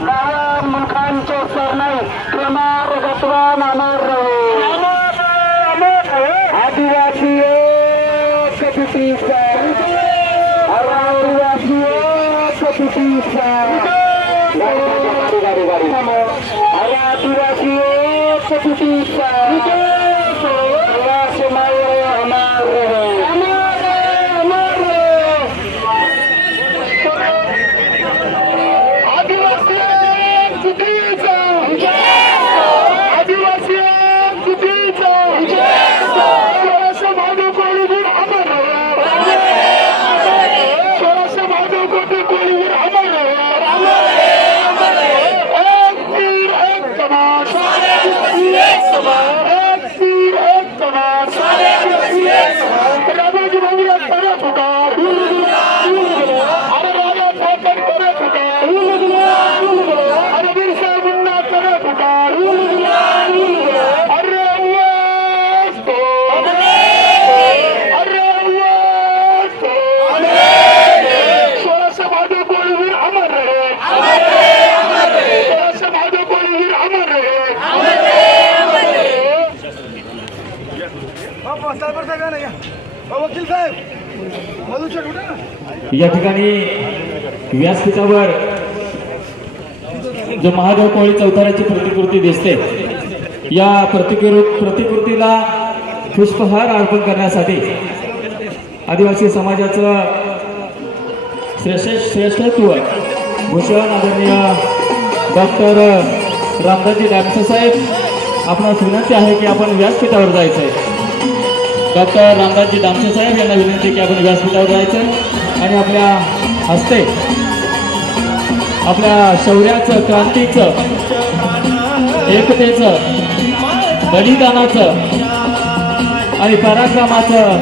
dalam menghancurkan naik kemar ketuan amarro adilasi keputusan adilasi keputusan adilasi keputusan या ठिकाणी व्यासपीठावर जो महादेव कोळी चौथाऱ्याची प्रतिकृती दिसते या प्रतिकृ प्रतिकृतीला पुष्पहार अर्पण करण्यासाठी आदिवासी समाजाचं श्रेष्ठ श्रेष्ठत्व भूषण आदरणीय डॉक्टर रामदासजी डामसे साहेब आपणास विनंती आहे की आपण व्यासपीठावर जायचं आहे डॉक्टर रामदासजी डामसे साहेब यांना विनंती आहे की आपण व्यासपीठावर जायचं आहे आणि आपल्या हस्ते आपल्या शौर्याचं क्रांतीचं एकतेचं बलिदानाचं आणि पराक्रमाचं